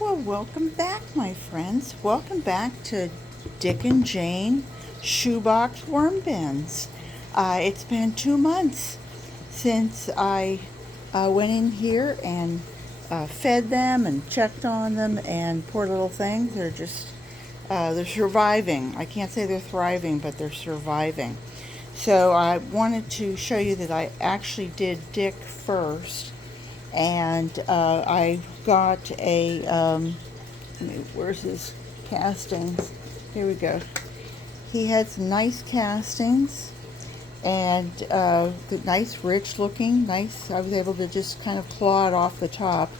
Well, welcome back, my friends. Welcome back to Dick and Jane Shoebox Worm Bins. It's been 2 months since I went in here and fed them and checked on them, and poor little things, they're surviving. I can't say they're thriving, but they're surviving. So I wanted to show you that I actually did Dick first, and I got where's his castings? Here we go. He had some nice castings, and nice, rich looking, nice. I was able to just kind of claw it off the top,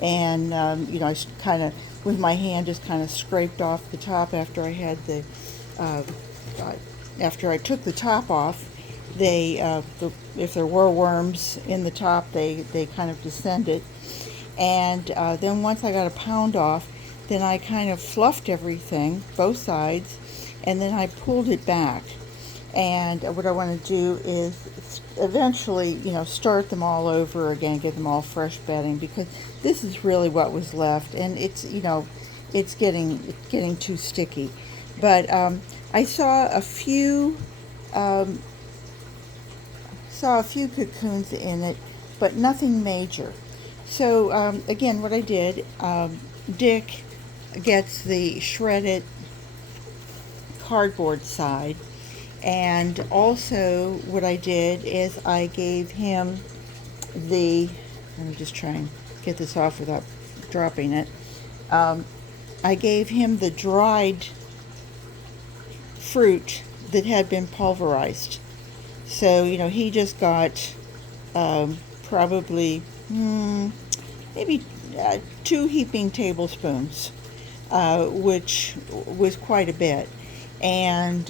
and I kind of, with my hand, just kind of scraped off the top after I had uh, after I took the top off. If there were worms in the top, they kind of descended. And then once I got a pound off, then I kind of fluffed everything, both sides, and then I pulled it back. And what I want to do is eventually, start them all over again, get them all fresh bedding, because this is really what was left, and it's getting too sticky. But I saw a few cocoons in it, but nothing major. So again, what I did, Dick gets the shredded cardboard side, and also what I did is I gave him let me just try and get this off without dropping it. I gave him the dried fruit that had been pulverized. So, he just got probably maybe 2 heaping tablespoons, which was quite a bit. And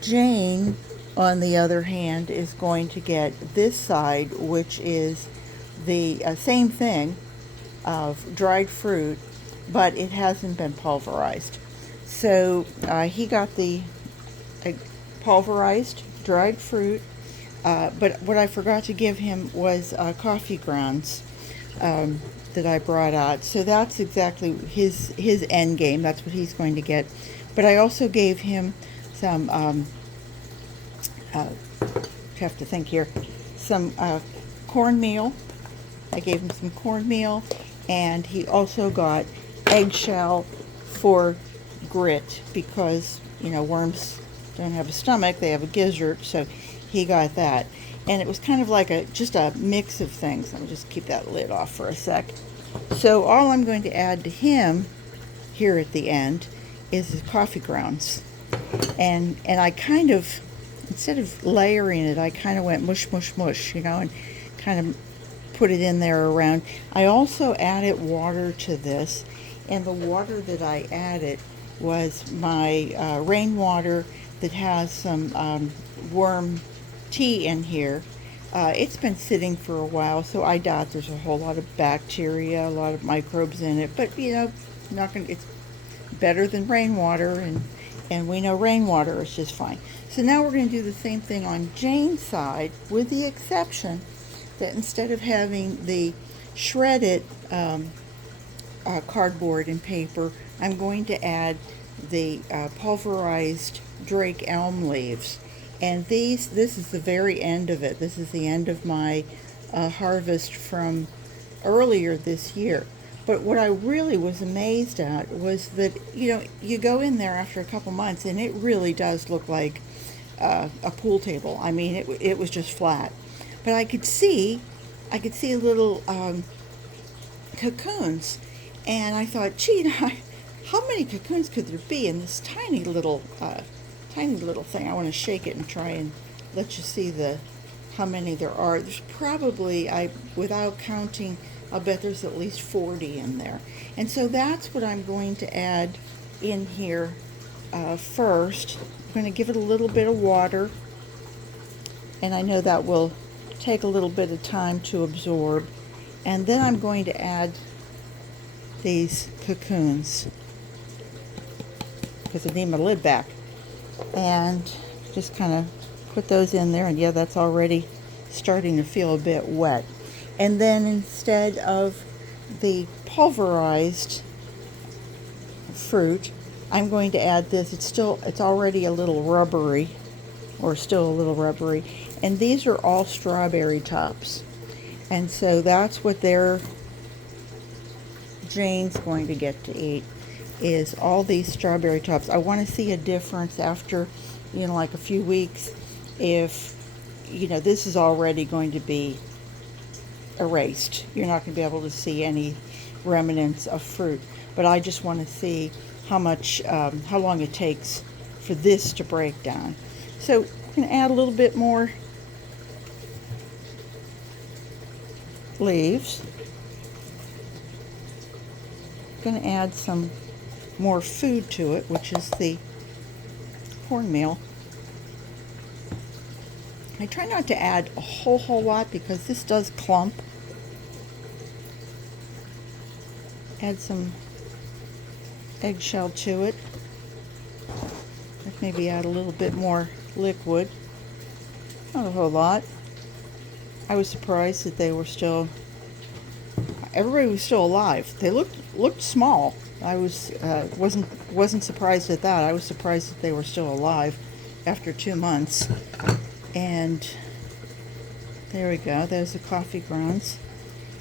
Jane, on the other hand, is going to get this side, which is the same thing of dried fruit, but it hasn't been pulverized. So he got the pulverized dried fruit. But what I forgot to give him was coffee grounds that I brought out. So that's exactly his end game. That's what he's going to get. But I also gave him some, have to think here, some cornmeal. I gave him some cornmeal, and he also got eggshell for grit, because, worms don't have a stomach, they have a gizzard, so he got that. And it was kind of like just a mix of things. Let me just keep that lid off for a sec. So all I'm going to add to him here at the end is the coffee grounds. And I kind of, instead of layering it, I kind of went mush, mush, mush, and kind of put it in there around. I also added water to this, and the water that I added was my rainwater that has some worm tea in here. It's been sitting for a while, so I doubt there's a whole lot of bacteria, a lot of microbes in it, but it's better than rainwater, and we know rainwater is just fine. So now we're going to do the same thing on Jane's side, with the exception that instead of having the shredded cardboard and paper, I'm going to add the pulverized Drake elm leaves. And this is the very end of it. This is the end of my harvest from earlier this year. But what I really was amazed at was that, you go in there after a couple months, and it really does look like a pool table. I mean, it was just flat. But I could see little cocoons, and I thought, gee, how many cocoons could there be in this tiny little thing? I want to shake it and try and let you see how many there are. There's probably, without counting, I'll bet there's at least 40 in there. And so that's what I'm going to add in here first. I'm going to give it a little bit of water, and I know that will take a little bit of time to absorb. And then I'm going to add these cocoons, because I need my lid back. And just kind of put those in there, and yeah, that's already starting to feel a bit wet. And then instead of the pulverized fruit. I'm going to add this. It's already a little rubbery, or still a little rubbery. And these are all strawberry tops. And so that's what Jane's going to get to eat, is all these strawberry tops. I want to see a difference after, like a few weeks, if, this is already going to be erased. You're not going to be able to see any remnants of fruit. But I just want to see how long it takes for this to break down. So I'm going to add a little bit more leaves. I'm going to add some more food to it, which is the cornmeal. I try not to add a whole lot because this does clump. Add some eggshell to it. Maybe add a little bit more liquid. Not a whole lot. I was surprised that they were still. Everybody was still alive. They looked small. I wasn't surprised at that. I was surprised that they were still alive after 2 months. And there we go. There's the coffee grounds.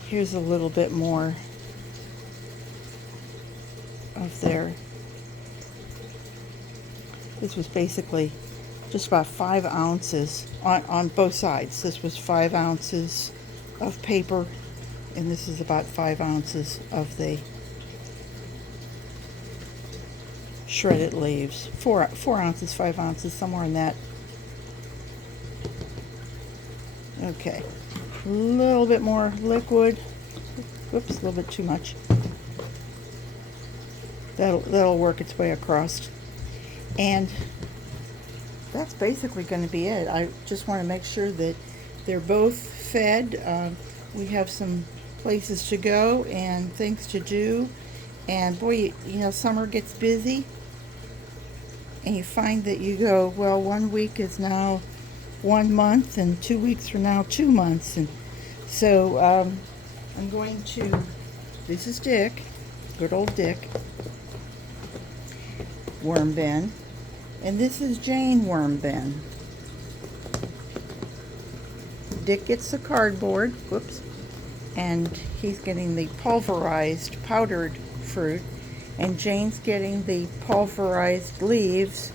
Here's a little bit more of their. This was basically just about 5 ounces on both sides. This was 5 ounces of paper, and this is about 5 ounces of the shredded leaves. 4 ounces, 5 ounces, somewhere in that. Okay, a little bit more liquid. Whoops, a little bit too much. That'll work its way across. And that's basically going to be it. I just want to make sure that they're both fed. We have some places to go and things to do. And boy, summer gets busy. And you find that you go, well, 1 week is now 1 month, and 2 weeks from now 2 months. And so I'm going to, this is Dick, good old Dick, worm bin. And this is Jane worm bin. Dick gets the cardboard, whoops, and he's getting the pulverized powdered fruit, and Jane's getting the pulverized leaves,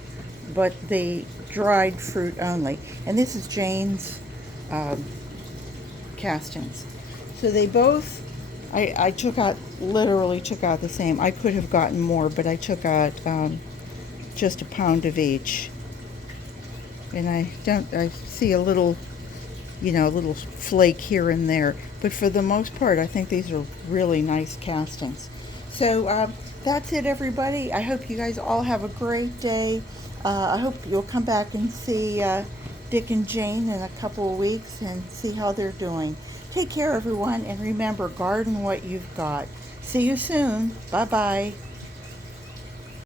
but the dried fruit only. And this is Jane's castings. So they both, I literally took out the same. I could have gotten more, but I took out just a pound of each. And I see a little, a little flake here and there. But for the most part, I think these are really nice castings. So that's it, everybody. I hope you guys all have a great day. I hope you'll come back and see Dick and Jane in a couple of weeks and see how they're doing. Take care, everyone, and remember, garden what you've got. See you soon. Bye-bye.